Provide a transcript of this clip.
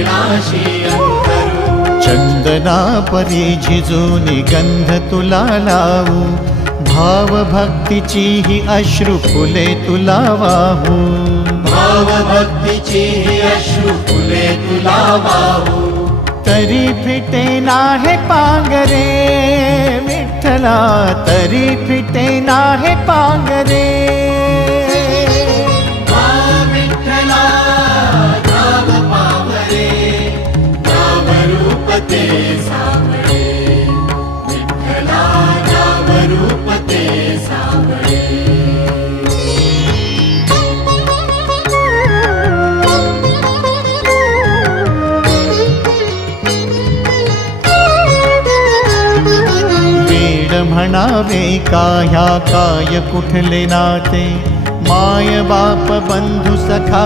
चरणाशी अंतरू। चंदना परी झिजूनी गंध तुला लावू, भाव भक्तीची ही अश्रु फुले तुला वाहू। भाव भक्तीची ही अश्रु फुले तुला वाहू। तरी फिटे नाहे पांगरे विठ्ठला, तरी फिटे नाहे पांगरे। विठ्ठला नाम पावरे, नाम रूप ते सावळे। विठ्ठला नाम रूप ते सावळे। म्हणावे का ह्या काय कुठले नाते, माय बाप बंधू सखा